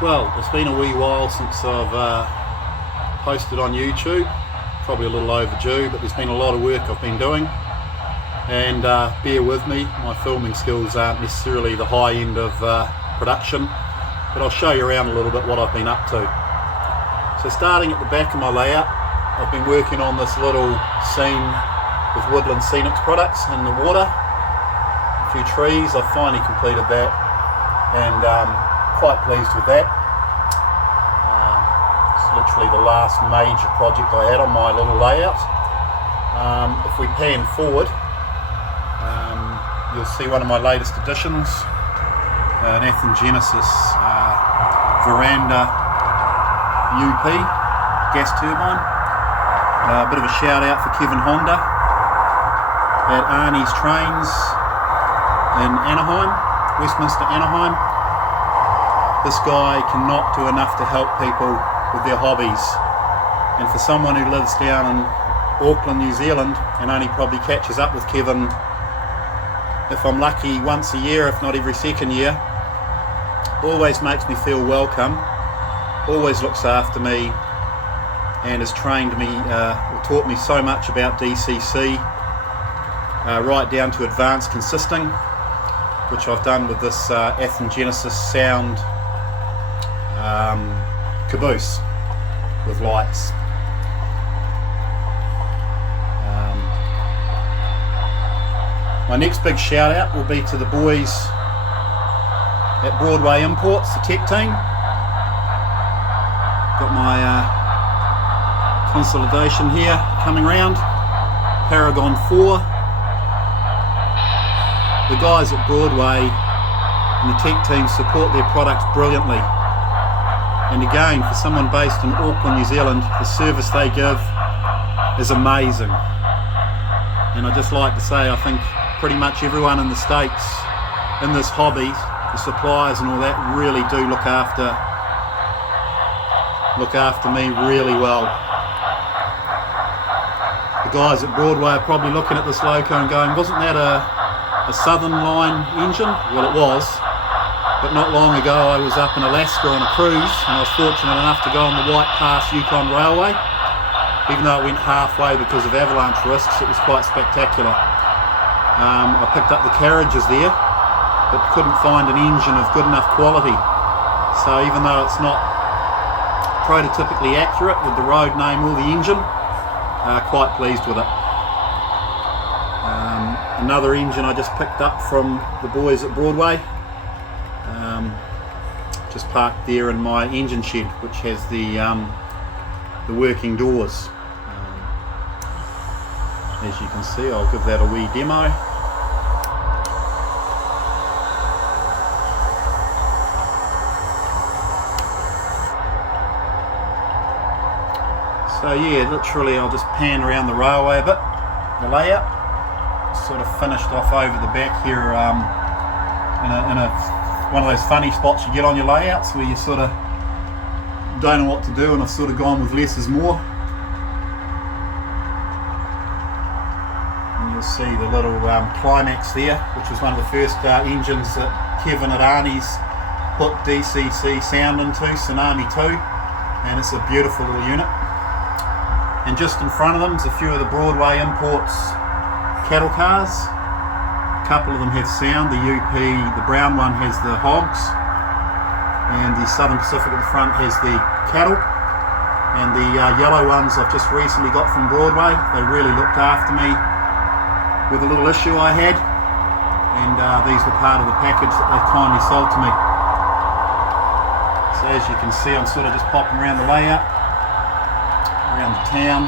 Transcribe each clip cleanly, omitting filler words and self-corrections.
Well, it's been a wee while since I've posted on YouTube, probably a little overdue, but there's been a lot of work I've been doing, and bear with me, my filming skills aren't necessarily the high end of production, but I'll show you around a little bit what I've been up to. So starting at the back of my layout, I've been working on this little scene with Woodland Scenics products in the water, a few trees. I've finally completed that, and quite pleased with that. It's literally the last major project I had on my little layout. If we pan forward, you'll see one of my latest additions, an Genesis veranda UP gas turbine. A bit of a shout out for Kevin Honda at Arnie's Trains in Anaheim, Westminster, Anaheim. This guy cannot do enough to help people with their hobbies, and for someone who lives down in Auckland, New Zealand, and only probably catches up with Kevin, if I'm lucky, once a year, if not every second year, always makes me feel welcome, always looks after me, and has trained me, or taught me so much about DCC, right down to advanced consisting, which I've done with this Genesis sound caboose with lights. My next big shout out will be to the boys at Broadway Imports, the tech team. Got my consolidation here coming round, Paragon 4. The guys at Broadway and the tech team support their products brilliantly, and again, for someone based in Auckland, New Zealand, the service they give is amazing. And I'd just like to say, I think pretty much everyone in the States in this hobby, the suppliers and all that, really do look after me really well. The guys at Broadway are probably looking at this loco and going, wasn't that a Southern Line engine? Well, it was, but not long ago I was up in Alaska on a cruise, and I was fortunate enough to go on the White Pass Yukon Railway. Even though it went halfway because of avalanche risks, it was quite spectacular. I picked up the carriages there, but couldn't find an engine of good enough quality. So even though it's not prototypically accurate with the road name or the engine, quite pleased with it. Another engine I just picked up from the boys at Broadway, just parked there in my engine shed, which has the working doors. As you can see, I'll give that a wee demo. So yeah, literally I'll just pan around the railway a bit, the layout. Sort of finished off over the back here in one of those funny spots you get on your layouts where you sort of don't know what to do, and I've sort of gone with less is more. And you'll see the little Climax there, which was one of the first engines that Kevin at Arnie's put DCC sound into, Tsunami 2, and it's a beautiful little unit. And just in front of them is a few of the Broadway Imports cattle cars. A couple of them have sound. The UP, the brown one, has the hogs, and the Southern Pacific at the front has the cattle. And the yellow ones I've just recently got from Broadway. They really looked after me with a little issue I had, and these were part of the package that they kindly sold to me. So as you can see, I'm sort of just popping around the layout, around the town.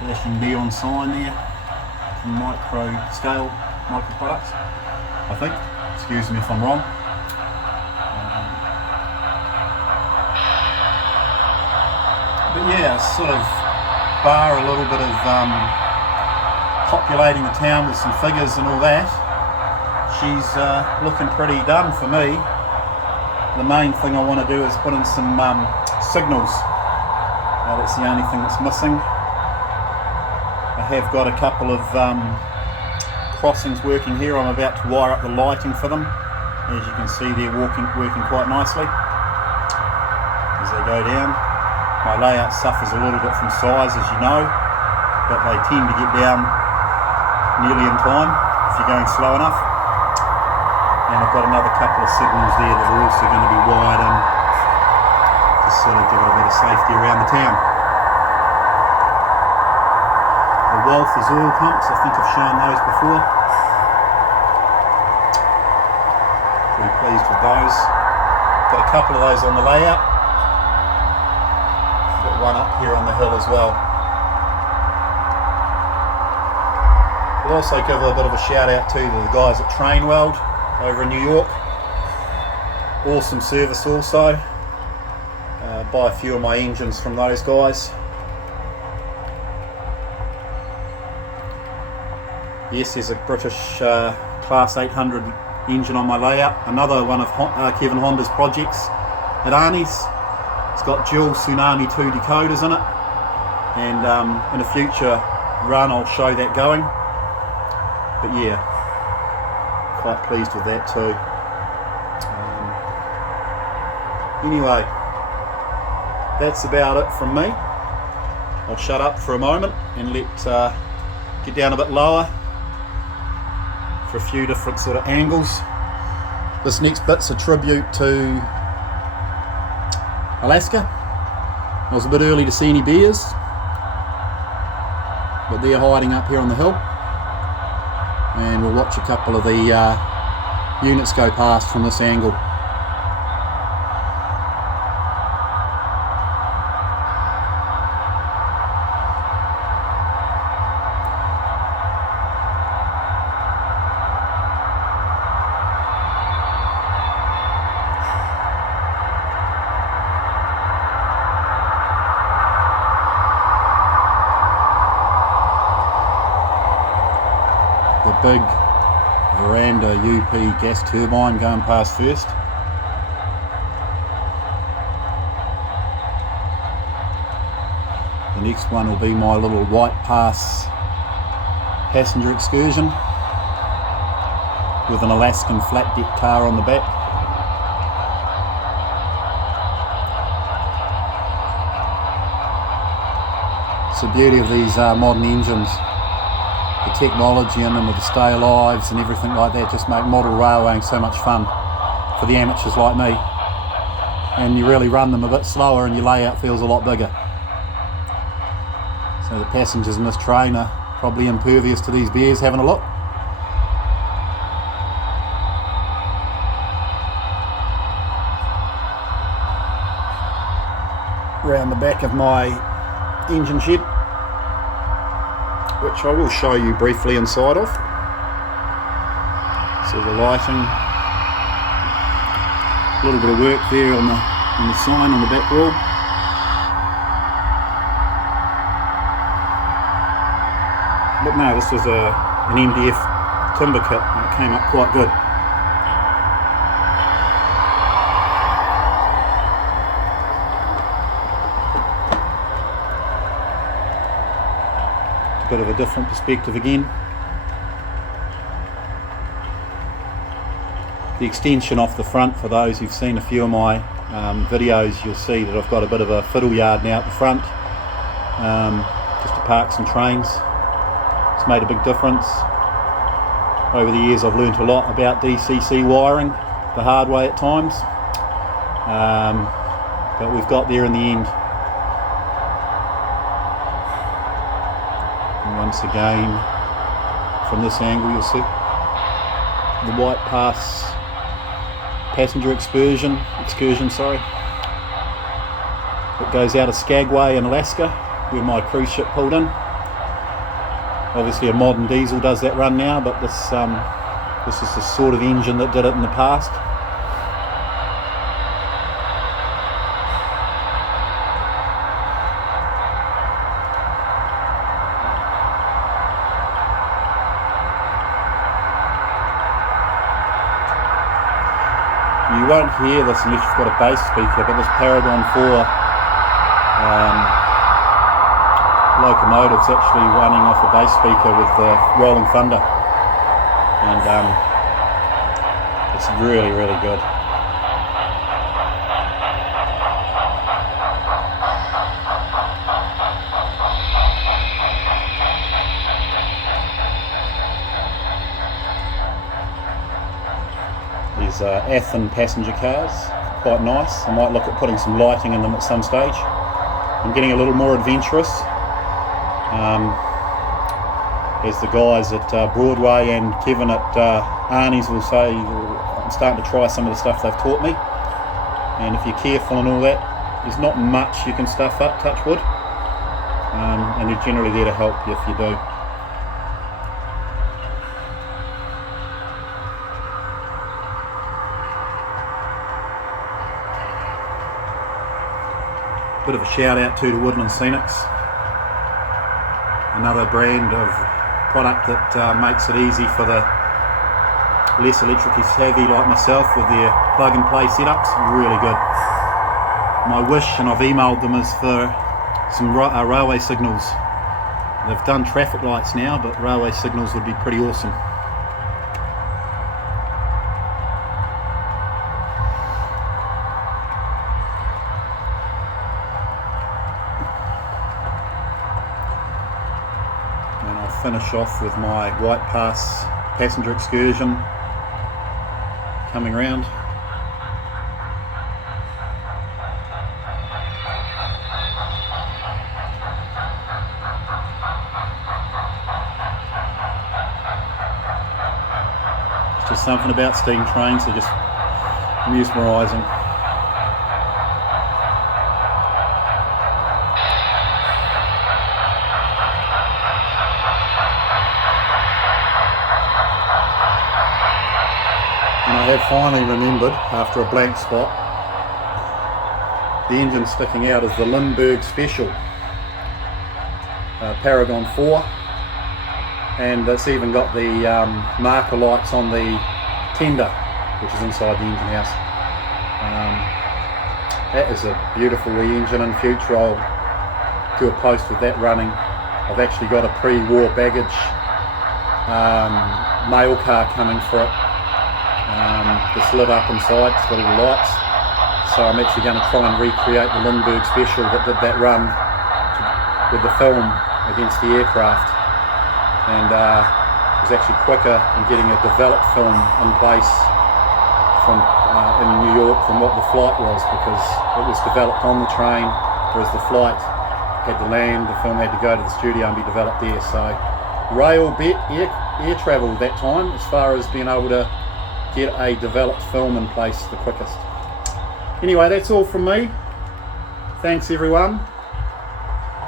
Flashing neon sign there from Micro Products, I think. Excuse me if I'm wrong. But yeah, sort of bar a little bit of populating the town with some figures and all that, she's looking pretty done for me. The main thing I want to do is put in some signals. That's the only thing that's missing. I have got a couple of crossings working here. I'm about to wire up the lighting for them as you can see they're working quite nicely as they go down. My layout suffers a little bit from size, as you know, but they tend to get down nearly in time if you're going slow enough. And I've got another couple of signals there that are also going to be wired in to sort of give it a bit of safety around the town. The Walther's oil pumps, I think I've shown those before. Pretty pleased with those. Got a couple of those on the layout. Got one up here on the hill as well. We'll also give a bit of a shout out to the guys at Train Weld over in New York. Awesome service also. Buy a few of my engines from those guys. Yes, there's a British Class 800 engine on my layout. Another one of Kevin Honda's projects at Arnie's. It's got dual Tsunami 2 decoders in it, and in a future run I'll show that going. But yeah, quite pleased with that too. Anyway, that's about it from me. I'll shut up for a moment and get down a bit lower for a few different sort of angles. This next bit's a tribute to Alaska. I was a bit early to see any bears, but they're hiding up here on the hill, and we'll watch a couple of the units go past from this angle. The big veranda UP gas turbine going past first. The next one will be my little White Pass passenger excursion with an Alaskan flat deck car on the back. It's the beauty of these modern engines. The technology in them with the stay alives and everything like that just make model railwaying so much fun for the amateurs like me. And you really run them a bit slower and your layout feels a lot bigger. So the passengers in this train are probably impervious to these bears having a look. Round the back of my engine shed, which I will show you briefly inside of. So the lighting, a little bit of work there on the sign on the back wall. But no, this was an MDF timber kit and it came up quite good. Bit of a different perspective again. The extension off the front, for those who've seen a few of my videos, you'll see that I've got a bit of a fiddle yard now at the front, just to park some trains. It's made a big difference. Over the years I've learnt a lot about DCC wiring the hard way at times, but we've got there in the end. Once again, from this angle you'll see the White Pass passenger excursion, it goes out of Skagway in Alaska where my cruise ship pulled in. Obviously a modern diesel does that run now, but this is the sort of engine that did it in the past. You won't hear this unless you've got a bass speaker, but this Paragon 4 locomotive's actually running off a bass speaker with Rolling Thunder, and It's really, really good. These Athens passenger cars, quite nice. I might look at putting some lighting in them at some stage. I'm getting a little more adventurous. As the guys at Broadway and Kevin at Arnie's will say, I'm starting to try some of the stuff they've taught me. And if you're careful and all that, there's not much you can stuff up, touch wood. And they're generally there to help you if you do. Bit of a shout out to the Woodland Scenics, another brand of product that makes it easy for the less electrically savvy like myself with their plug and play setups. Really good. My wish, and I've emailed them, is for some railway signals. They've done traffic lights now, but railway signals would be pretty awesome. Finish off with my White Pass passenger excursion coming round. It's just something about steam trains, they're just mesmerising. And I have finally remembered, after a blank spot, the engine sticking out is the Lindbergh Special Paragon 4, and it's even got the marker lights on the tender, which is inside the engine house. That is a beautiful wee engine. In future I'll do a post with that running. I've actually got a pre-war baggage mail car coming for it. It's lit up inside, it's got all the lights, so I'm actually going to try and recreate the Lindbergh Special that did that run with the film against the aircraft, and it was actually quicker in getting a developed film in place from in New York from what the flight was, because it was developed on the train, whereas the flight had to land, the film had to go to the studio and be developed there. So rail air travel that time, as far as being able to get a developed film in place the quickest. Anyway, that's all from me. Thanks everyone.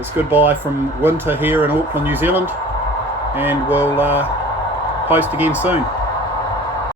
It's goodbye from winter here in Auckland, New Zealand, and we'll post again soon.